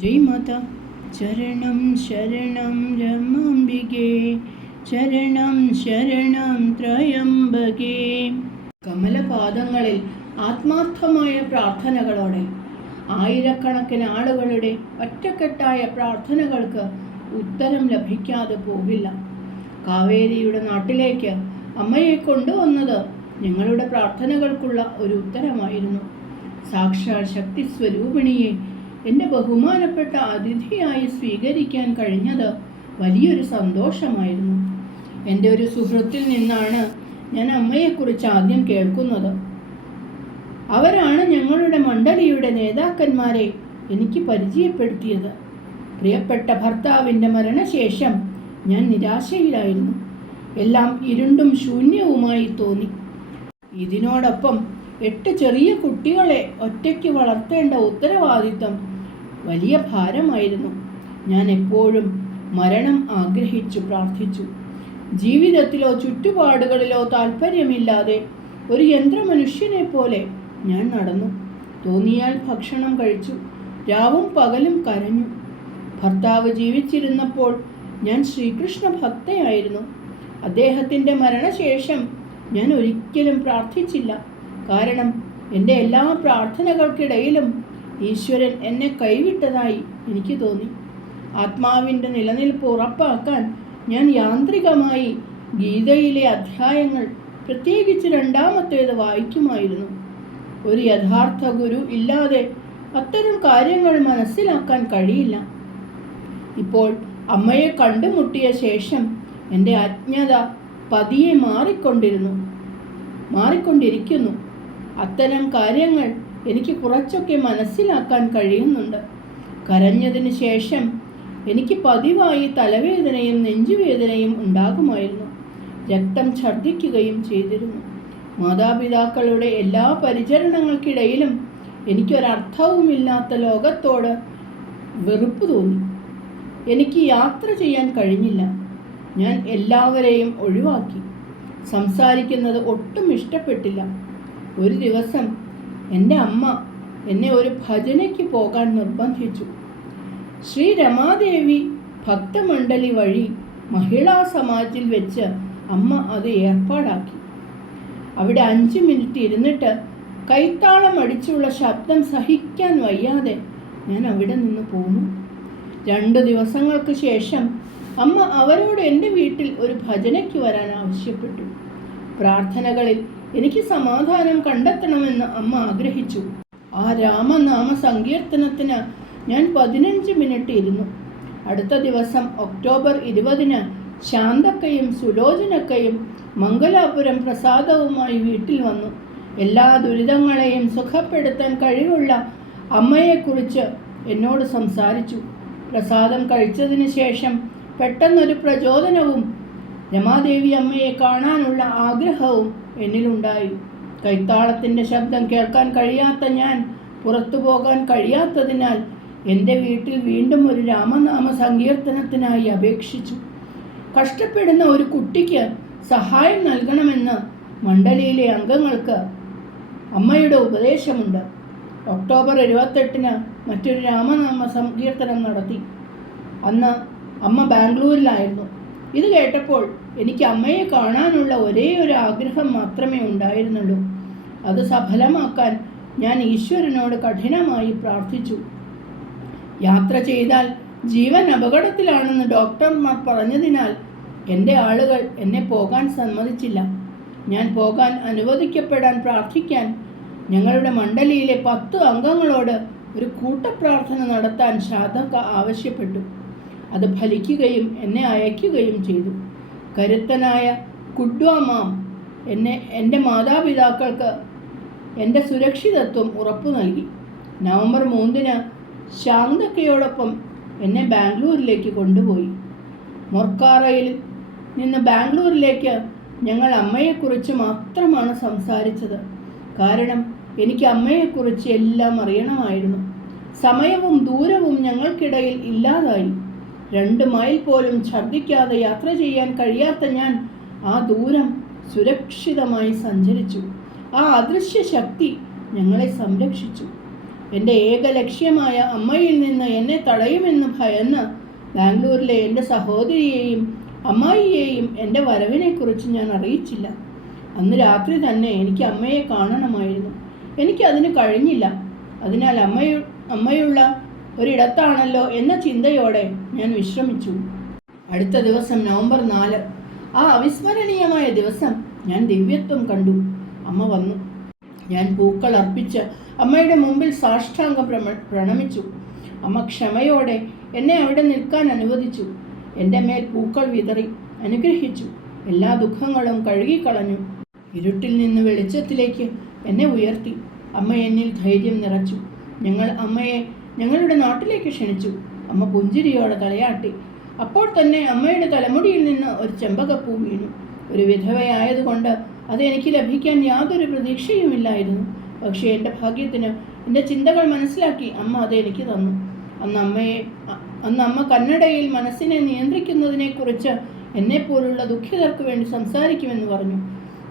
ജയ് മാത ചരണം ശരണം രമാംബികേ ചരണം ശരണം ത്രയംബകേ. കമലപാദങ്ങളിൽ ആത്മാർത്ഥമായ പ്രാർത്ഥനകളോടെ ആയിരക്കണക്കിന് ആളുകളുടെ ഒറ്റക്കെട്ടായ പ്രാർത്ഥനകൾക്ക് ഉത്തരം ലഭിക്കാതെ പോകില്ല കാവേരിയുടെ നാട്ടിലേക്ക് അമ്മയെ കൊണ്ടുവന്നത് ഞങ്ങളുടെ പ്രാർത്ഥനകൾക്കുള്ള ഒരു ഉത്തരമായിരുന്നു. സാക്ഷാൽ ശക്തി സ്വരൂപിണിയെ എന്റെ ബഹുമാനപ്പെട്ട അതിഥിയായി സ്വീകരിക്കാൻ കഴിഞ്ഞത് വലിയൊരു സന്തോഷമായിരുന്നു. എന്റെ ഒരു സുഹൃത്തിൽ നിന്നാണ് ഞാൻ അമ്മയെക്കുറിച്ച് ആദ്യം കേൾക്കുന്നത്. അവരാണ് ഞങ്ങളുടെ മണ്ഡലിയുടെ നേതാക്കന്മാരെ എനിക്ക് പരിചയപ്പെടുത്തിയത്. പ്രിയപ്പെട്ട ഭർത്താവിന്റെ മരണശേഷം ഞാൻ നിരാശയിലായിരുന്നു. എല്ലാം ഇരുണ്ടും ശൂന്യവുമായി തോന്നി. ഇതിനോടൊപ്പം എട്ട് ചെറിയ കുട്ടികളെ ഒറ്റയ്ക്ക് വളർത്തേണ്ട ഉത്തരവാദിത്തം വലിയ ഭാരമായിരുന്നു. ഞാൻ എപ്പോഴും മരണം ആഗ്രഹിച്ചു പ്രാർത്ഥിച്ചു. ജീവിതത്തിലോ ചുറ്റുപാടുകളിലോ താല്പര്യമില്ലാതെ ഒരു യന്ത്രമനുഷ്യനെ പോലെ ഞാൻ നടന്നു. തോന്നിയാൽ ഭക്ഷണം കഴിച്ചു രാവും പകലും കരഞ്ഞു. ഭർത്താവ് ജീവിച്ചിരുന്നപ്പോൾ ഞാൻ ശ്രീകൃഷ്ണ ഭക്തയായിരുന്നു. അദ്ദേഹത്തിന്റെ മരണശേഷം ഞാൻ ഒരിക്കലും പ്രാർത്ഥിച്ചില്ല. കാരണം എന്റെ എല്ലാ പ്രാർത്ഥനകൾക്കിടയിലും ഈശ്വരൻ എന്നെ കൈവിട്ടതായി എനിക്ക് തോന്നി. ആത്മാവിന്റെ നിലനിൽപ്പ് ഉറപ്പാക്കാൻ ഞാൻ യാന്ത്രികമായി ഗീതയിലെ അധ്യായങ്ങൾ പ്രത്യേകിച്ച് രണ്ടാമത്തേത് വായിക്കുമായിരുന്നു. ഒരു യഥാർത്ഥ ഗുരു ഇല്ലാതെ അത്തരം കാര്യങ്ങൾ മനസ്സിലാക്കാൻ കഴിയില്ല. ഇപ്പോൾ അമ്മയെ കണ്ടുമുട്ടിയ ശേഷം എന്റെ അജ്ഞത പതിയെ മാറിക്കൊണ്ടിരുന്നു. മാറിക്കൊണ്ടിരിക്കുന്നു. അത്തരം കാര്യങ്ങൾ എനിക്ക് കുറച്ചൊക്കെ മനസ്സിലാക്കാൻ കഴിയുന്നുണ്ട്. കരഞ്ഞതിന് ശേഷം എനിക്ക് പതിവായി തലവേദനയും നെഞ്ചുവേദനയും ഉണ്ടാകുമായിരുന്നു. രക്തം ഛർദ്ദിക്കുകയും ചെയ്തിരുന്നു. മാതാപിതാക്കളുടെ എല്ലാ പരിചരണങ്ങൾക്കിടയിലും എനിക്കൊരർത്ഥവുമില്ലാത്ത ലോകത്തോട് വെറുപ്പ് തോന്നി. എനിക്ക് യാത്ര ചെയ്യാൻ കഴിഞ്ഞില്ല. ഞാൻ എല്ലാവരെയും ഒഴിവാക്കി. സംസാരിക്കുന്നത് ഒട്ടും ഇഷ്ടപ്പെട്ടില്ല. ഒരു ദിവസം എന്റെ അമ്മ എന്നെ ഒരു ഭജനയ്ക്ക് പോകാൻ നിർബന്ധിച്ചു. ശ്രീ രമാദേവി ഭക്തമണ്ഡലി വഴി മഹിളാ സമാജിൽ വെച്ച് അമ്മ അത് ഏർപ്പാടാക്കി. അവിടെ അഞ്ച് മിനിറ്റ് ഇരുന്നിട്ട് കൈത്താളം അടിച്ചുള്ള ശബ്ദം സഹിക്കാൻ വയ്യാതെ ഞാൻ അവിടെ നിന്ന് പോന്നു. രണ്ട് ദിവസങ്ങൾക്ക് ശേഷം അമ്മ അവരോട് എന്റെ വീട്ടിൽ ഒരു ഭജനയ്ക്ക് വരാൻ ആവശ്യപ്പെട്ടു. പ്രാർത്ഥനകളിൽ എനിക്ക് സമാധാനം കണ്ടെത്തണമെന്ന് അമ്മ ആഗ്രഹിച്ചു. ആ രാമനാമ സങ്കീർത്തനത്തിന് ഞാൻ പതിനഞ്ച് മിനിറ്റ് ഇരുന്നു. അടുത്ത ദിവസം ഒക്ടോബർ ഇരുപതിന് ശാന്തക്കയും സുലോചനക്കയും മംഗലാപുരം പ്രസാദവുമായി വീട്ടിൽ വന്നു. എല്ലാ ദുരിതങ്ങളെയും സുഖപ്പെടുത്താൻ കഴിവുള്ള അമ്മയെക്കുറിച്ച് എന്നോട് സംസാരിച്ചു. പ്രസാദം കഴിച്ചതിന് ശേഷം പെട്ടെന്നൊരു പ്രചോദനവും രമാദേവി അമ്മയെ കാണാനുള്ള ആഗ്രഹവും എന്നിലുണ്ടായി. കൈത്താളത്തിന്റെ ശബ്ദം കേൾക്കാൻ കഴിയാത്ത ഞാൻ പുറത്തു പോകാൻ കഴിയാത്തതിനാൽ എന്റെ വീട്ടിൽ വീണ്ടും ഒരു രാമനാമ സങ്കീർത്തനത്തിനായി അപേക്ഷിച്ചു. കഷ്ടപ്പെടുന്ന ഒരു കുട്ടിക്ക് സഹായം നൽകണമെന്ന് മണ്ഡലിയിലെ അംഗങ്ങൾക്ക് അമ്മയുടെ ഉപദേശമുണ്ട്. ഒക്ടോബർ ഇരുപത്തെട്ടിന് മറ്റൊരു രാമനാമ സങ്കീർത്തനം നടത്തി. അന്ന് അമ്മ ബാംഗ്ലൂരിലായിരുന്നു. ഇത് കേട്ടപ്പോൾ എനിക്ക് അമ്മയെ കാണാനുള്ള ഒരേ ഒരു ആഗ്രഹം മാത്രമേ ഉണ്ടായിരുന്നുള്ളൂ. അത് സഫലമാക്കാൻ ഞാൻ ഈശ്വരനോട് കഠിനമായി പ്രാർത്ഥിച്ചു. യാത്ര ചെയ്താൽ ജീവൻ അപകടത്തിലാണെന്ന് ഡോക്ടർമാർ പറഞ്ഞതിനാൽ എന്റെ ആളുകൾ എന്നെ പോകാൻ സമ്മതിച്ചില്ല. ഞാൻ പോകാൻ അനുവദിക്കപ്പെടാൻ പ്രാർത്ഥിക്കാൻ ഞങ്ങളുടെ മണ്ഡലിയിലെ പത്ത് അംഗങ്ങളോട് ഒരു കൂട്ടപ്രാർത്ഥന നടത്താൻ ശാതക ആവശ്യപ്പെട്ടു. അത് ഫലിക്കുകയും എന്നെ അയക്കുകയും ചെയ്തു. കരുത്തനായ കുഡ്വാമാം എന്നെ എന്റെ മാതാപിതാക്കൾക്ക് എന്റെ സുരക്ഷിതത്വം ഉറപ്പു നൽകി. നവംബർ മൂന്നിന് ശാന്തക്കയോടൊപ്പം എന്നെ ബാംഗ്ലൂരിലേക്ക് കൊണ്ടുപോയി. മൊർക്കാറയിൽ നിന്ന് ബാംഗ്ലൂരിലേക്ക് ഞങ്ങൾ അമ്മയെക്കുറിച്ച് മാത്രമാണ് സംസാരിച്ചത്. കാരണം എനിക്ക് അമ്മയെക്കുറിച്ച് എല്ലാം അറിയണമായിരുന്നു. സമയവും ദൂരവും ഞങ്ങൾക്കിടയിൽ ഇല്ലാതായി. രണ്ട് മൈൽ പോലും ഛർദ്ദിക്കാതെ യാത്ര ചെയ്യാൻ കഴിയാത്ത ഞാൻ ആ ദൂരം സുരക്ഷിതമായി സഞ്ചരിച്ചു. ആ അദൃശ്യ ശക്തി ഞങ്ങളെ സംരക്ഷിച്ചു. എന്റെ ഏക ലക്ഷ്യമായ അമ്മയിൽ നിന്ന് എന്നെ തടയുമെന്ന് ഭയന്ന് ബാംഗ്ലൂരിലെ എന്റെ സഹോദരിയെയും അമ്മായിയെയും എന്റെ വരവിനെക്കുറിച്ച് ഞാൻ അറിയിച്ചില്ല. അന്ന് രാത്രി തന്നെ എനിക്ക് അമ്മയെ കാണണമായിരുന്നു. എനിക്ക് അതിന് കഴിഞ്ഞില്ല. അതിനാൽ അമ്മയു അമ്മയുള്ള ഒരിടത്താണല്ലോ എന്ന ചിന്തയോടെ ഞാൻ വിശ്രമിച്ചു. അടുത്ത ദിവസം നവംബർ നാല് ആ അവിസ്മരണീയമായ ദിവസം ഞാൻ ദിവ്യത്വം കണ്ടു. അമ്മ വന്നു. ഞാൻ പൂക്കൾ അർപ്പിച്ച് അമ്മയുടെ മുമ്പിൽ സാഷ്ടാംഗം പ്രണമിച്ചു. അമ്മ ക്ഷമയോടെ എന്നെ അവിടെ നിൽക്കാൻ അനുവദിച്ചു. എന്റെ മേൽ പൂക്കൾ വിതറി അനുഗ്രഹിച്ചു. എല്ലാ ദുഃഖങ്ങളും കഴുകിക്കളഞ്ഞു. ഇരുട്ടിൽ നിന്ന് വെളിച്ചത്തിലേക്ക് എന്നെ ഉയർത്തി. അമ്മ എന്നിൽ ധൈര്യം നിറച്ചു. ഞങ്ങൾ അമ്മയെ ഞങ്ങളുടെ നാട്ടിലേക്ക് ക്ഷണിച്ചു. അമ്മ പുഞ്ചിരിയോടെ തലയാട്ടി. അപ്പോൾ തന്നെ അമ്മയുടെ തലമുടിയിൽ നിന്ന് ഒരു ചെമ്പകപ്പൂ വീണു. ഒരു വിധവയായതുകൊണ്ട് അത് എനിക്ക് ലഭിക്കാൻ യാതൊരു പ്രതീക്ഷയുമില്ലായിരുന്നു. പക്ഷേ എന്റെ ഭാഗ്യത്തിന് എന്റെ ചിന്തകൾ മനസ്സിലാക്കി അമ്മ അത് എനിക്ക് തന്നു. അന്ന് അമ്മയെ അന്ന് അമ്മ കന്നഡയിൽ മനസ്സിനെ നിയന്ത്രിക്കുന്നതിനെക്കുറിച്ച് എന്നെപ്പോലുള്ള ദുഃഖിതർക്ക് വേണ്ടി സംസാരിക്കുമെന്ന് പറഞ്ഞു.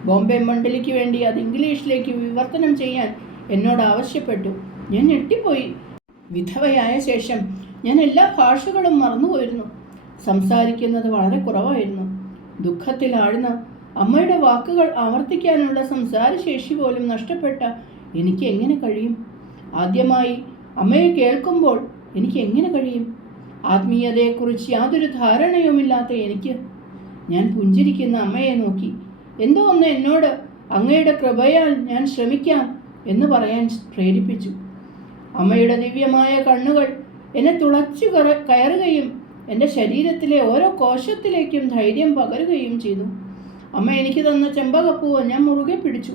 ബോംബെ മണ്ഡലിക്ക് വേണ്ടി അത് ഇംഗ്ലീഷിലേക്ക് വിവർത്തനം ചെയ്യാൻ എന്നോട് ആവശ്യപ്പെട്ടു. ഞാൻ ഞെട്ടിപ്പോയി. വിധവയായ ശേഷം ഞാൻ എല്ലാ ഭാഷകളും മറന്നുപോയിരുന്നു. സംസാരിക്കുന്നത് വളരെ കുറവായിരുന്നു. ദുഃഖത്തിൽ ആഴ്ന്ന അമ്മയുടെ വാക്കുകൾ ആവർത്തിക്കാനുള്ള സംസാരശേഷി പോലും നഷ്ടപ്പെട്ട എനിക്ക് എങ്ങനെ കഴിയും? ആദ്യമായി അമ്മയെ കേൾക്കുമ്പോൾ എനിക്ക് എങ്ങനെ കഴിയും? ആത്മീയതയെക്കുറിച്ച് യാതൊരു ധാരണയുമില്ലാത്ത എനിക്ക്. ഞാൻ പുഞ്ചിരിക്കുന്ന അമ്മയെ നോക്കി. എന്തോ ഒന്ന് എന്നോട് അങ്ങയുടെ കൃപയാൽ ഞാൻ ശ്രമിക്കാം എന്ന് പറയാൻ പ്രേരിപ്പിച്ചു. അമ്മയുടെ ദിവ്യമായ കണ്ണുകൾ എന്നെ തുളച്ചു കയറുകയും എന്റെ ശരീരത്തിലെ ഓരോ കോശത്തിലേക്കും ധൈര്യം പകരുകയും ചെയ്തു. അമ്മ എനിക്ക് തന്ന ചെമ്പകപ്പൂവ് ഞാൻ മുറുകെ പിടിച്ചു.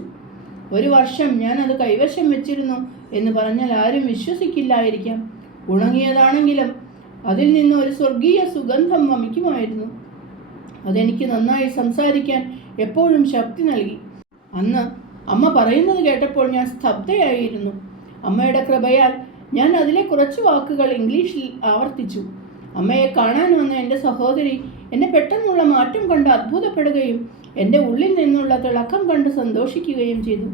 ഒരു വർഷം ഞാൻ അത് കൈവശം വെച്ചിരുന്നു എന്ന് പറഞ്ഞാൽ ആരും വിശ്വസിക്കില്ലായിരിക്കാം. ഉണങ്ങിയതാണെങ്കിലും അതിൽ നിന്ന് ഒരു സ്വർഗീയ സുഗന്ധം വമിക്കുമായിരുന്നു. അതെനിക്ക് നന്നായി സംസാരിക്കാൻ എപ്പോഴും ശക്തി നൽകി. അന്ന് അമ്മ പറയുന്നത് കേട്ടപ്പോൾ ഞാൻ സ്തബ്ധയായിരുന്നു. അമ്മയുടെ കൃപയാൽ ഞാൻ അതിലെ കുറച്ച് വാക്കുകൾ ഇംഗ്ലീഷിൽ ആവർത്തിച്ചു. അമ്മയെ കാണാൻ വന്ന എന്റെ സഹോദരി എന്നെ പെട്ടെന്നുള്ള മാറ്റം കണ്ട് അത്ഭുതപ്പെടുകയും എന്റെ ഉള്ളിൽ നിന്നുള്ള തിളക്കം കണ്ട് സന്തോഷിക്കുകയും ചെയ്തു.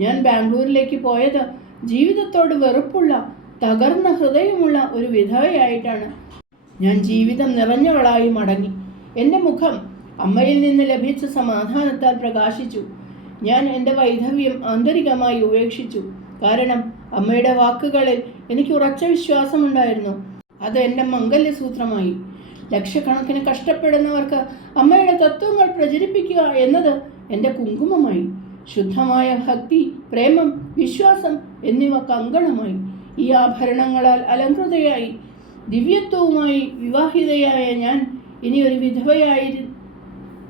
ഞാൻ ബാംഗ്ലൂരിലേക്ക് പോയത് ജീവിതത്തോട് വെറുപ്പുള്ള തകർന്ന ഹൃദയമുള്ള ഒരു വിധവയായിട്ടാണ്. ഞാൻ ജീവിതം നിറഞ്ഞവളായി മടങ്ങി. എന്റെ മുഖം അമ്മയിൽ നിന്ന് ലഭിച്ച സമാധാനത്താൽ പ്രകാശിച്ചു. ഞാൻ എന്റെ വൈധവ്യം ആന്തരികമായി ഉപേക്ഷിച്ചു. കാരണം അമ്മയുടെ വാക്കുകളിൽ എനിക്ക് ഉറച്ച വിശ്വാസമുണ്ടായിരുന്നു. അത് എന്റെ മംഗല്യസൂത്രമായി. ലക്ഷക്കണക്കിന് കഷ്ടപ്പെടുന്നവർക്ക് അമ്മയുടെ തത്വങ്ങൾ പ്രചരിപ്പിക്കുക എന്നത് എന്റെ കുങ്കുമമായി. ശുദ്ധമായ ഭക്തി പ്രേമം വിശ്വാസം എന്നിവ കങ്കണമായി. ഈ ആഭരണങ്ങളാൽ അലങ്കൃതയായി. ദിവ്യത്വവുമായി വിവാഹിതയായ ഞാൻ ഇനി ഒരു വിധവയായി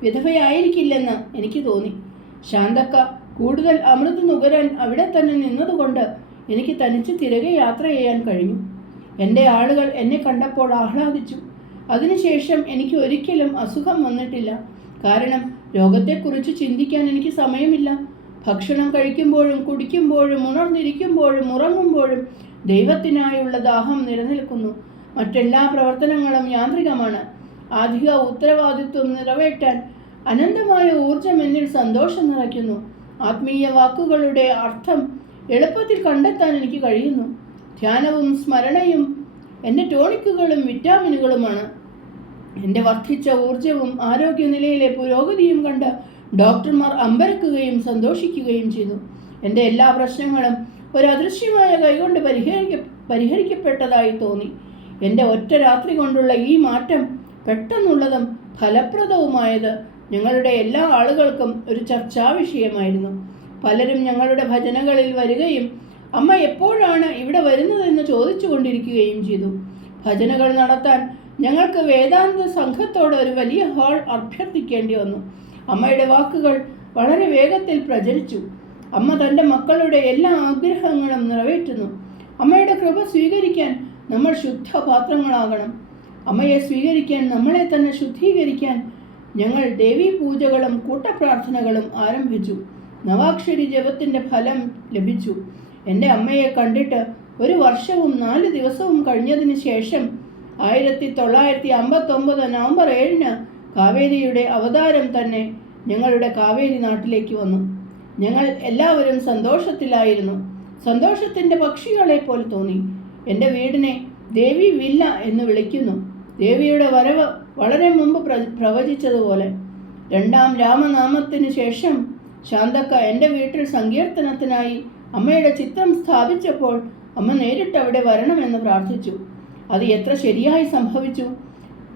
വിധവയായിരിക്കില്ലെന്ന് എനിക്ക് തോന്നി. ശാന്തക്ക കൂടുതൽ അമൃത് നുകരാൻ അവിടെ തന്നെ നിന്നതുകൊണ്ട് എനിക്ക് തനിച്ച് തിരികെ യാത്ര ചെയ്യാൻ കഴിഞ്ഞു. എന്റെ ആളുകൾ എന്നെ കണ്ടപ്പോൾ ആഹ്ലാദിച്ചു. അതിനുശേഷം എനിക്ക് ഒരിക്കലും അസുഖം വന്നിട്ടില്ല. കാരണം രോഗത്തെക്കുറിച്ച് ചിന്തിക്കാൻ എനിക്ക് സമയമില്ല. ഭക്ഷണം കഴിക്കുമ്പോഴും കുടിക്കുമ്പോഴും ഉണർന്നിരിക്കുമ്പോഴും ഉറങ്ങുമ്പോഴും ദൈവത്തിനായുള്ള ദാഹം നിലനിൽക്കുന്നു. മറ്റെല്ലാ പ്രവർത്തനങ്ങളും യാന്ത്രികമാണ്. അധിക ഉത്തരവാദിത്വം നിറവേറ്റാൻ അനന്തമായ ഊർജം എന്നിൽ സന്തോഷം നിറയ്ക്കുന്നു. ആത്മീയ വാക്കുകളുടെ അർത്ഥം എളുപ്പത്തിൽ കണ്ടെത്താൻ എനിക്ക് കഴിയുന്നു. ധ്യാനവും സ്മരണയും എന്റെ ടോണിക്കുകളും വിറ്റാമിനുകളുമാണ്. എന്റെ വർദ്ധിച്ച ഊർജവും ആരോഗ്യനിലയിലെ പുരോഗതിയും കണ്ട് ഡോക്ടർമാർ അമ്പരക്കുകയും സന്തോഷിക്കുകയും ചെയ്തു. എന്റെ എല്ലാ പ്രശ്നങ്ങളും ഒരു അദൃശ്യമായ കൈകൊണ്ട് പരിഹരിക്ക പരിഹരിക്കപ്പെട്ടതായി തോന്നി. എന്റെ ഒറ്റ രാത്രി കൊണ്ടുള്ള ഈ മാറ്റം പെട്ടെന്നുള്ളതും ഫലപ്രദവുമായത് ഞങ്ങളുടെ എല്ലാ ആളുകൾക്കും ഒരു ചർച്ചാ വിഷയമായിരുന്നു പലരും ഞങ്ങളുടെ ഭജനകളിൽ വരികയും അമ്മ എപ്പോഴാണ് ഇവിടെ വരുന്നതെന്ന് ചോദിച്ചു കൊണ്ടിരിക്കുകയും ചെയ്തു. ഭജനകൾ നടത്താൻ ഞങ്ങൾക്ക് വേദാന്ത സംഘത്തോട് ഒരു വലിയ ഹാൾ അഭ്യർത്ഥിക്കേണ്ടി വന്നു. അമ്മയുടെ വാക്കുകൾ വളരെ വേഗത്തിൽ പ്രചരിച്ചു. അമ്മ തന്റെ മക്കളുടെ എല്ലാ ആഗ്രഹങ്ങളും നിറവേറ്റുന്നു. അമ്മയുടെ കൃപ സ്വീകരിക്കാൻ നമ്മൾ ശുദ്ധപാത്രങ്ങളാകണം. അമ്മയെ സ്വീകരിക്കാൻ നമ്മളെ തന്നെ ശുദ്ധീകരിക്കാൻ ഞങ്ങൾ ദേവീ പൂജകളും കൂട്ടപ്രാർത്ഥനകളും ആരംഭിച്ചു. നവാക്ഷരി ജപത്തിന്റെ ഫലം ലഭിച്ചു. എന്റെ അമ്മയെ കണ്ടിട്ട് ഒരു വർഷവും നാല് ദിവസവും കഴിഞ്ഞതിന് ശേഷം ആയിരത്തി തൊള്ളായിരത്തി അമ്പത്തൊമ്പത് നവംബർ ഏഴിന് കാവേരിയുടെ അവതാരം തന്നെ ഞങ്ങളുടെ കാവേരി നാട്ടിലേക്ക് വന്നു. ഞങ്ങൾ എല്ലാവരും സന്തോഷത്തിലായിരുന്നു. സന്തോഷത്തിന്റെ പക്ഷികളെ പോലെ തോന്നി. എന്റെ വീടിനെ ദേവി വില്ല എന്ന് വിളിക്കുന്നു. ദേവിയുടെ വരവ് വളരെ മുമ്പ് പ്രവചിച്ചതുപോലെ. രണ്ടാം രാമനാമത്തിന് ശേഷം ശാന്തക്ക എന്റെ വീട്ടിൽ സങ്കീർത്തനത്തിനായി അമ്മയുടെ ചിത്രം സ്ഥാപിച്ചപ്പോൾ അമ്മ നേരിട്ട് അവിടെ വരണമെന്ന് പ്രാർത്ഥിച്ചു. അത് എത്ര ശരിയായി സംഭവിച്ചു?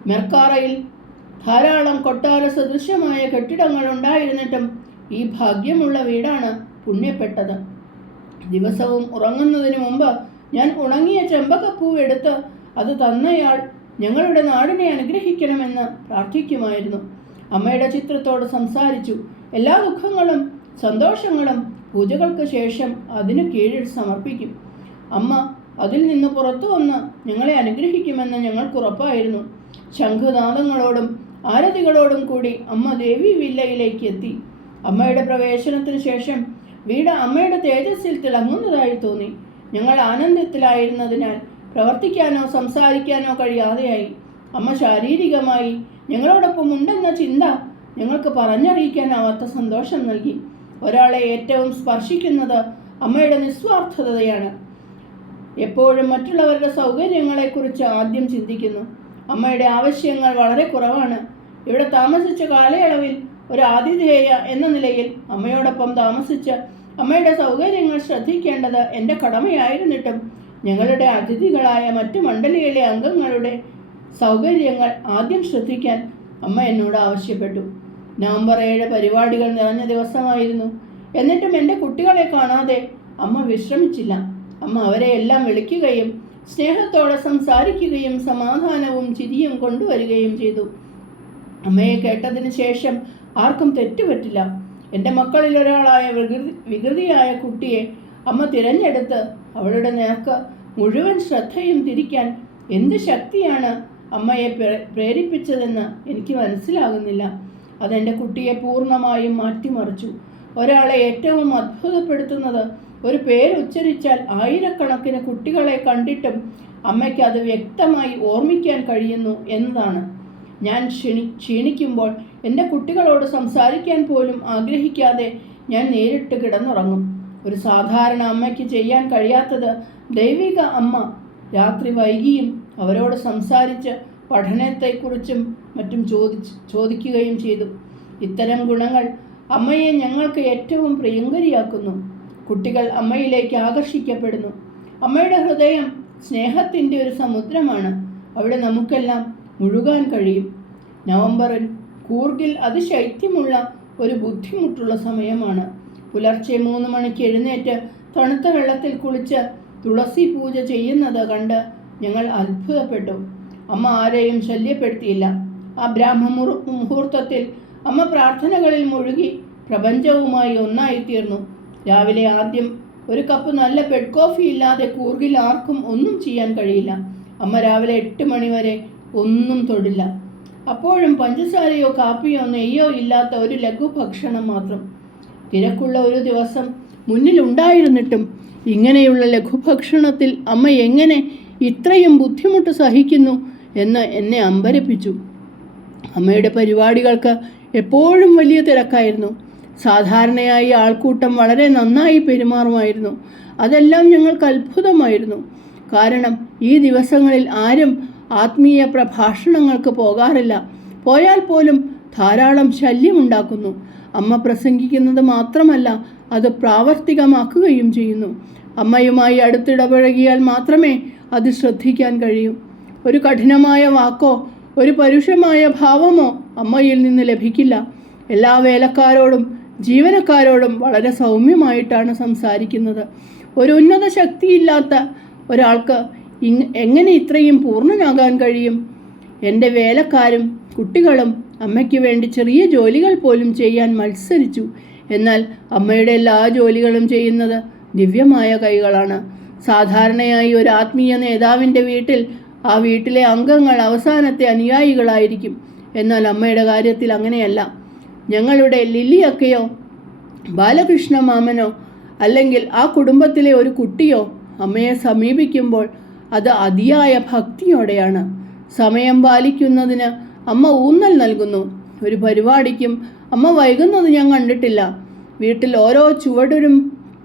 മെർക്കാറയിൽ ധാരാളം കൊട്ടാര സദൃശ്യമായ കെട്ടിടങ്ങൾ ഉണ്ടായിരുന്നിട്ടും ഈ ഭാഗ്യമുള്ള വീടാണ് പുണ്യപ്പെട്ടത്. ദിവസവും ഉറങ്ങുന്നതിന് മുമ്പ് ഞാൻ ഉണങ്ങിയ ചെമ്പകപ്പൂവ് എടുത്ത് അത് തന്നയാൾ ഞങ്ങളുടെ നാടിനെ അനുഗ്രഹിക്കണമെന്ന് പ്രാർത്ഥിക്കുമായിരുന്നു. അമ്മയുടെ ചിത്രത്തോട് സംസാരിച്ചു. എല്ലാ ദുഃഖങ്ങളും സന്തോഷങ്ങളും പൂജകൾക്ക് ശേഷം അതിനു കീഴിൽ സമർപ്പിക്കും. അമ്മ അതിൽ നിന്ന് പുറത്തു വന്ന് ഞങ്ങളെ അനുഗ്രഹിക്കുമെന്ന് ഞങ്ങൾക്ക് ഉറപ്പായിരുന്നു. ശംഖുനാദങ്ങളോടും ആരതികളോടും കൂടി അമ്മ ദേവി വില്ലയിലേക്ക് എത്തി. അമ്മയുടെ പ്രവേശനത്തിന് ശേഷം വീട് അമ്മയുടെ തേജസ്സിൽ തിളങ്ങുന്നതായി തോന്നി. ഞങ്ങൾ ആനന്ദത്തിലായിരുന്നതിനാൽ പ്രവർത്തിക്കാനോ സംസാരിക്കാനോ കഴിയാതെയായി. അമ്മ ശാരീരികമായി ഞങ്ങളോടൊപ്പം ഉണ്ടെന്ന ചിന്ത ഞങ്ങൾക്ക് പറഞ്ഞറിയിക്കാനാവാത്ത സന്തോഷം നൽകി. ഒരാളെ ഏറ്റവും സ്പർശിക്കുന്നത് അമ്മയുടെ നിസ്വാർത്ഥതയാണ്. എപ്പോഴും മറ്റുള്ളവരുടെ സൗകര്യങ്ങളെക്കുറിച്ച് ആദ്യം ചിന്തിക്കുന്നു. അമ്മയുടെ ആവശ്യങ്ങൾ വളരെ കുറവാണ്. ഇവിടെ താമസിച്ച കാലയളവിൽ ഒരു ആതിഥേയ എന്ന നിലയിൽ അമ്മയോടൊപ്പം താമസിച്ച് അമ്മയുടെ സൗകര്യങ്ങൾ ശ്രദ്ധിക്കേണ്ടത് എന്റെ കടമയായിരുന്നിട്ടും ഞങ്ങളുടെ അതിഥികളായ മറ്റു മണ്ഡലിയിലെ അംഗങ്ങളുടെ സൗകര്യങ്ങൾ ആദ്യം ശ്രദ്ധിക്കാൻ അമ്മ എന്നോട് ആവശ്യപ്പെട്ടു. നവംബർ ഏഴ് പരിപാടികൾ നിറഞ്ഞ ദിവസമായിരുന്നു. എന്നിട്ടും എന്റെ കുട്ടികളെ കാണാതെ അമ്മ വിശ്രമിച്ചില്ല. അമ്മ അവരെ എല്ലാം വിളിക്കുകയും സ്നേഹത്തോടെ സംസാരിക്കുകയും സമാധാനവും ചിരിയും കൊണ്ടുവരികയും ചെയ്തു. അമ്മയെ കേട്ടതിന് ശേഷം ആർക്കും തെറ്റുപറ്റില്ല. എന്റെ മക്കളിൽ ഒരാളായ വികൃതി വികൃതിയായ കുട്ടിയെ അമ്മ തിരഞ്ഞെടുത്ത് അവളുടെ നേർക്ക് മുഴുവൻ ശ്രദ്ധയും തിരിക്കാൻ എന്ത് ശക്തിയാണ് അമ്മയെ പ്രേ- പ്രേരിപ്പിച്ചതെന്ന് എനിക്ക് മനസ്സിലാകുന്നില്ല. അതെന്റെ കുട്ടിയെ പൂർണമായും മാറ്റിമറിച്ചു. ഒരാളെ ഏറ്റവും അത്ഭുതപ്പെടുത്തുന്നത് ഒരു പേര് ഉച്ചരിച്ചാൽ ആയിരക്കണക്കിന് കുട്ടികളെ കണ്ടിട്ടും അമ്മയ്ക്ക് അത് വ്യക്തമായി ഓർമ്മിക്കാൻ കഴിയുന്നു എന്നതാണ്. ഞാൻ ക്ഷീണി ക്ഷീണിക്കുമ്പോൾ എന്റെ കുട്ടികളോട് സംസാരിക്കാൻ പോലും ആഗ്രഹിക്കാതെ ഞാൻ നേരിട്ട് കിടന്നുറങ്ങും. ഒരു സാധാരണ അമ്മയ്ക്ക് ചെയ്യാൻ കഴിയാത്തത് ദൈവിക അമ്മ. രാത്രി വൈകിയും അവരോട് സംസാരിച്ച് പഠനത്തെക്കുറിച്ചും മറ്റും ചോദിച്ച് ചോദിക്കുകയും ചെയ്തു. ഇത്തരം ഗുണങ്ങൾ അമ്മയെ ഞങ്ങൾക്ക് ഏറ്റവും പ്രിയങ്കരിയാക്കുന്നു. കുട്ടികൾ അമ്മയിലേക്ക് ആകർഷിക്കപ്പെടുന്നു. അമ്മയുടെ ഹൃദയം സ്നേഹത്തിന്റെ ഒരു സമുദ്രമാണ്. അവിടെ നമുക്കെല്ലാം മുഴുകാൻ കഴിയും. നവംബറിൽ കൂർഗിൽ അതിശൈത്യമുള്ള ഒരു ബുദ്ധിമുട്ടുള്ള സമയമാണ്. പുലർച്ചെ മൂന്ന് മണിക്ക് എഴുന്നേറ്റ് തണുത്ത വെള്ളത്തിൽ കുളിച്ച് തുളസി പൂജ ചെയ്യുന്നത് കണ്ട് ഞങ്ങൾ അത്ഭുതപ്പെട്ടു. അമ്മ ആരെയും ശല്യപ്പെടുത്തിയില്ല. ആ ബ്രാഹ്മ മുഹൂർത്തത്തിൽ അമ്മ പ്രാർത്ഥനകളിൽ മുഴുകി പ്രപഞ്ചവുമായി ഒന്നായിത്തീർന്നു. രാവിലെ ആദ്യം ഒരു കപ്പ് നല്ല ബെഡ് കോഫി ഇല്ലാതെ കൂർഗിൽ ആർക്കും ഒന്നും ചെയ്യാൻ കഴിയില്ല. അമ്മ രാവിലെ എട്ട് മണിവരെ ഒന്നും തൊടില്ല. അപ്പോഴും പഞ്ചസാരയോ കാപ്പിയോ നെയ്യോ ഇല്ലാത്ത ഒരു ലഘു ഭക്ഷണം മാത്രം. തിരക്കുള്ള ഒരു ദിവസം മുന്നിലുണ്ടായിരുന്നിട്ടും ഇങ്ങനെയുള്ള ലഘുഭക്ഷണത്തിൽ അമ്മ എങ്ങനെ ഇത്രയും ബുദ്ധിമുട്ട് സഹിക്കുന്നു എന്ന് എന്നെ അമ്പരപ്പിച്ചു. അമ്മയുടെ പരിപാടികൾക്ക് എപ്പോഴും വലിയ തിരക്കായിരുന്നു. സാധാരണയായി ആൾക്കൂട്ടം വളരെ നന്നായി പെരുമാറുമായിരുന്നു. അതെല്ലാം ഞങ്ങൾക്ക് അത്ഭുതമായിരുന്നു. കാരണം ഈ ദിവസങ്ങളിൽ ആരും ആത്മീയ പ്രഭാഷണങ്ങൾക്ക് പോകാറില്ല. പോയാൽ പോലും ധാരാളം ശല്യമുണ്ടാക്കുന്നു അമ്മ പ്രസംഗിക്കുന്നത് മാത്രമല്ല അത് പ്രാവർത്തികമാക്കുകയും ചെയ്യുന്നു. അമ്മയുമായി അടുത്തിടപഴകിയാൽ മാത്രമേ അത് ശ്രദ്ധിക്കാൻ കഴിയൂ. ഒരു കഠിനമായ വാക്കോ ഒരു പരുഷമായ ഭാവമോ അമ്മയിൽ നിന്ന് ലഭിക്കില്ല. എല്ലാ വേലക്കാരോടും ജീവനക്കാരോടും വളരെ സൗമ്യമായിട്ടാണ് സംസാരിക്കുന്നത്. ഒരു ഉന്നത ശക്തിയില്ലാത്ത ഒരാൾക്ക് എങ്ങനെ ഇത്രയും പൂർണനാകാൻ കഴിയും? എന്റെ വേലക്കാരും കുട്ടികളും അമ്മയ്ക്ക് വേണ്ടി ചെറിയ ജോലികൾ പോലും ചെയ്യാൻ മത്സരിച്ചു. എന്നാൽ അമ്മയുടെ എല്ലാ ജോലികളും ചെയ്യുന്നത് ദിവ്യമായ കൈകളാണ്. സാധാരണയായി ഒരു ആത്മീയ നേതാവിന്റെ വീട്ടിൽ ആ വീട്ടിലെ അംഗങ്ങൾ അവസാനത്തെ അനുയായികളായിരിക്കും. എന്നാൽ അമ്മയുടെ കാര്യത്തിൽ അങ്ങനെയല്ല. ഞങ്ങളുടെ ലില്ലിയക്കയോ ബാലകൃഷ്ണ മാമനോ അല്ലെങ്കിൽ ആ കുടുംബത്തിലെ ഒരു കുട്ടിയോ അമ്മയെ സമീപിക്കുമ്പോൾ അത് അതിയായ ഭക്തിയോടെയാണ്. സമയം പാലിക്കുന്നതിന് അമ്മ ഊന്നൽ നൽകുന്നു. ഒരു പരിപാടിക്കും അമ്മ വൈകുന്നത് ഞാൻ കണ്ടിട്ടില്ല. വീട്ടിൽ ഓരോ ചുവടും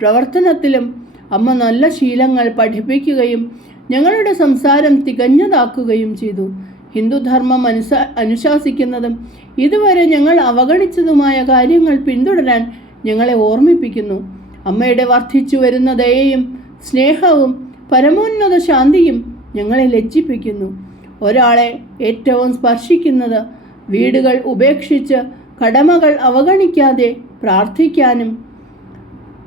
പ്രവർത്തനത്തിലും അമ്മ നല്ല ശീലങ്ങൾ പഠിപ്പിക്കുകയും ഞങ്ങളുടെ സംസാരം തികഞ്ഞതാക്കുകയും ചെയ്തു. ഹിന്ദുധർമ്മം അനുസ അനുശാസിക്കുന്നതും ഇതുവരെ ഞങ്ങൾ അവഗണിച്ചതുമായ കാര്യങ്ങൾ പിന്തുടരാൻ ഞങ്ങളെ ഓർമ്മിപ്പിക്കുന്നു. അമ്മയുടെ വർദ്ധിച്ചു വരുന്ന ദയയും സ്നേഹവും പരമോന്നത ശാന്തിയും ഞങ്ങളെ ലജ്ജിപ്പിക്കുന്നു. ഒരാളെ ഏറ്റവും സ്പർശിക്കുന്നത് വീടുകൾ ഉപേക്ഷിച്ച് കടമകൾ അവഗണിക്കാതെ പ്രാർത്ഥിക്കാനും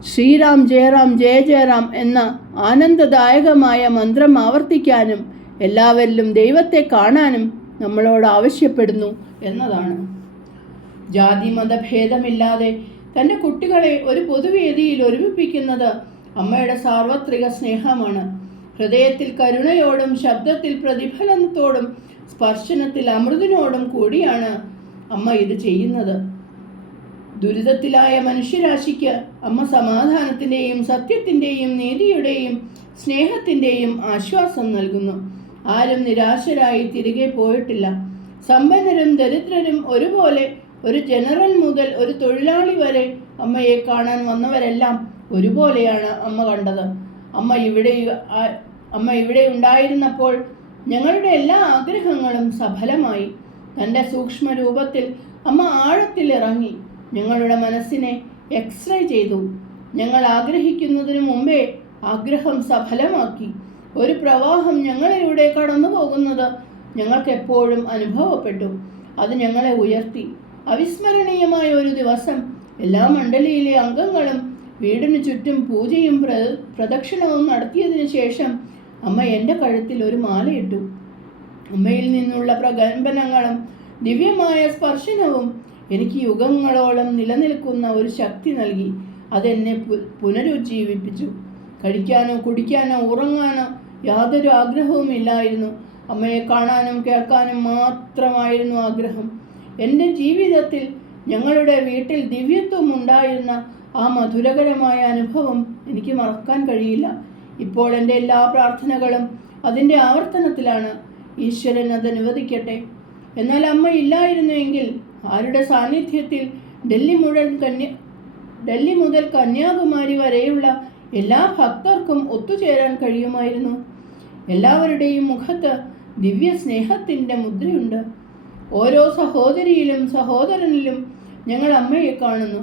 ശ്രീറാം ജയറാം ജയ ജയറാം എന്ന ആനന്ദദായകമായ മന്ത്രം ആവർത്തിക്കാനും എല്ലാവരിലും ദൈവത്തെ കാണാനും നമ്മളോട് ആവശ്യപ്പെടുന്നു എന്നതാണ്. ജാതി മതഭേദമില്ലാതെ തന്റെ കുട്ടികളെ ഒരു പൊതുവേദിയിൽ ഒരുമിപ്പിക്കുന്നത് അമ്മയുടെ സാർവത്രിക സ്നേഹമാണ്. ഹൃദയത്തിൽ കരുണയോടും ശബ്ദത്തിൽ പ്രതിഫലനത്തോടും സ്പർശനത്തിൽ അമൃതിനോടും കൂടിയാണ് അമ്മ ഇത് ചെയ്യുന്നത്. ദുരിതത്തിലായ മനുഷ്യരാശിക്ക് അമ്മ സമാധാനത്തിന്റെയും സത്യത്തിന്റെയും നീതിയുടെയും സ്നേഹത്തിന്റെയും ആശ്വാസം നൽകുന്നു. ആരും നിരാശരായി തിരികെ പോയിട്ടില്ല. സമ്പന്നരും ദരിദ്രരും ഒരുപോലെ ഒരു ജനറൽ മുതൽ ഒരു തൊഴിലാളി വരെ അമ്മയെ കാണാൻ വന്നവരെല്ലാം ഒരുപോലെയാണ് അമ്മ കണ്ടത്. അമ്മ ഇവിടെ അമ്മ ഇവിടെ ഉണ്ടായിരുന്നപ്പോൾ ഞങ്ങളുടെ എല്ലാ ആഗ്രഹങ്ങളും സഫലമായി. തന്റെ സൂക്ഷ്മ രൂപത്തിൽ അമ്മ ആഴത്തിൽ ഇറങ്ങി ഞങ്ങളുടെ മനസ്സിനെ എക്സ്റേ ചെയ്തു. ഞങ്ങൾ ആഗ്രഹിക്കുന്നതിന് മുമ്പേ ആഗ്രഹം സഫലമാക്കി. ഒരു പ്രവാഹം ഞങ്ങളിലൂടെ കടന്നു പോകുന്നത് ഞങ്ങൾക്ക് എപ്പോഴും അനുഭവപ്പെട്ടു. അത് ഞങ്ങളെ ഉയർത്തി. അവിസ്മരണീയമായ ഒരു ദിവസം എല്ലാ മണ്ഡലിയിലെ അംഗങ്ങളും വീടിനു ചുറ്റും പൂജയും പ്ര പ്രദക്ഷിണവും നടത്തിയതിനു ശേഷം അമ്മ എന്റെ കഴുത്തിൽ ഒരു മാലയിട്ടു അമ്മയിൽ നിന്നുള്ള പ്രകമ്പനങ്ങളും ദിവ്യമായ സ്പർശനവും എനിക്ക് യുഗങ്ങളോളം നിലനിൽക്കുന്ന ഒരു ശക്തി നൽകി അതെന്നെ പുനരുജ്ജീവിപ്പിച്ചു. കഴിക്കാനോ കുടിക്കാനോ ഉറങ്ങാനോ യാതൊരു ആഗ്രഹവും ഇല്ലായിരുന്നു. അമ്മയെ കാണാനും കേൾക്കാനും മാത്രമായിരുന്നു ആഗ്രഹം. എന്റെ ജീവിതത്തിൽ ഞങ്ങളുടെ വീട്ടിൽ ദിവ്യത്വം ഉണ്ടായിരുന്ന ആ മധുരകരമായ അനുഭവം എനിക്ക് മറക്കാൻ കഴിയില്ല. ഇപ്പോൾ എന്റെ എല്ലാ പ്രാർത്ഥനകളും അതിന്റെ ആവർത്തനത്തിലാണ്. ഈശ്വരൻ അത് അനുവദിക്കട്ടെ. എന്നാൽ അമ്മ ഇല്ലായിരുന്നുവെങ്കിൽ ആരുടെ സാന്നിധ്യത്തിൽ ഡൽഹി മുഴുവൻ കന്യ ഡൽഹി മുതൽ കന്യാകുമാരി വരെയുള്ള എല്ലാ ഭക്തർക്കും ഒത്തുചേരാൻ കഴിയുമായിരുന്നു. എല്ലാവരുടെയും മുഖത്ത് ദിവ്യ സ്നേഹത്തിന്റെ മുദ്രയുണ്ട്. ഓരോ സഹോദരിയിലും സഹോദരനിലും ഞങ്ങൾ അമ്മയെ കാണുന്നു.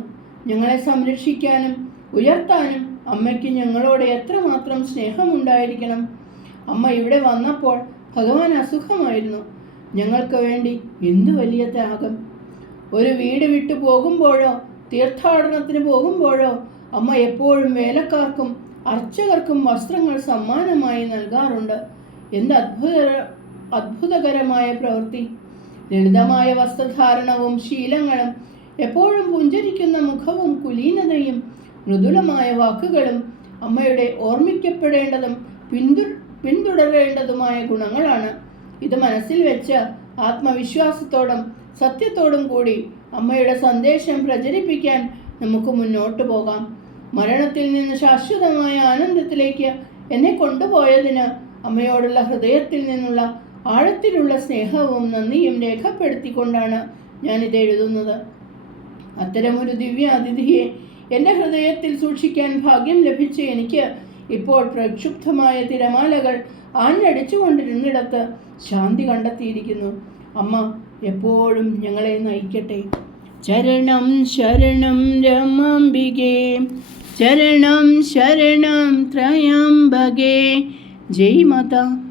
ഞങ്ങളെ സംരക്ഷിക്കാനും ഉയർത്താനും അമ്മയ്ക്ക് ഞങ്ങളോട് എത്രമാത്രം സ്നേഹമുണ്ടായിരിക്കണം. അമ്മ ഇവിടെ വന്നപ്പോൾ ഭഗവാൻ അസുഖമായിരുന്നു. ഞങ്ങൾക്ക് വേണ്ടി എന്തു വലിയ ത്യാഗം. ഒരു വീട് വിട്ടു പോകുമ്പോഴോ തീർത്ഥാടനത്തിന് പോകുമ്പോഴോ അമ്മ എപ്പോഴും വേലക്കാർക്കും അർച്ചകർക്കും വസ്ത്രങ്ങൾ സമ്മാനമായി നൽകാറുണ്ട്. എന്ത് അത്ഭുത അത്ഭുതകരമായ പ്രവൃത്തി. ലളിതമായ വസ്ത്രധാരണവും ശീലങ്ങളും എപ്പോഴും പുഞ്ചരിക്കുന്ന മുഖവും കുലീനതയും മൃദുലമായ വാക്കുകളും അമ്മയുടെ ഓർമ്മിക്കപ്പെടേണ്ടതും പിന്തു പിന്തുടരേണ്ടതുമായ ഗുണങ്ങളാണ്. ഇത് മനസ്സിൽ വെച്ച് ആത്മവിശ്വാസത്തോടും സത്യത്തോടും കൂടി അമ്മയുടെ സന്ദേശം പ്രചരിപ്പിക്കാൻ നമുക്ക് മുന്നോട്ട് പോകാം. മരണത്തിൽ നിന്ന് ശാശ്വതമായ ആനന്ദത്തിലേക്ക് എന്നെ കൊണ്ടുപോയതിന് അമ്മയോടുള്ള ഹൃദയത്തിൽ നിന്നുള്ള ആഴത്തിലുള്ള സ്നേഹവും നന്ദിയും രേഖപ്പെടുത്തിക്കൊണ്ടാണ് ഞാനിത് എഴുതുന്നത്. അത്തരമൊരു ദിവ്യ അതിഥിയെ എന്റെ ഹൃദയത്തിൽ സൂക്ഷിക്കാൻ ഭാഗ്യം ലഭിച്ച എനിക്ക് ഇപ്പോൾ പ്രക്ഷുബ്ധമായ തിരമാലകൾ ആഞ്ഞടിച്ചുകൊണ്ടിരുന്നിടത്ത് ശാന്തി കണ്ടെത്തിയിരിക്കുന്നു. അമ്മ എപ്പോഴും ഞങ്ങളെ നയിക്കട്ടെ. ചരണം ശരണം രമാംബികേ. ചരണം ശരണം ത്രയംബകേ. ജയ് മാതാ.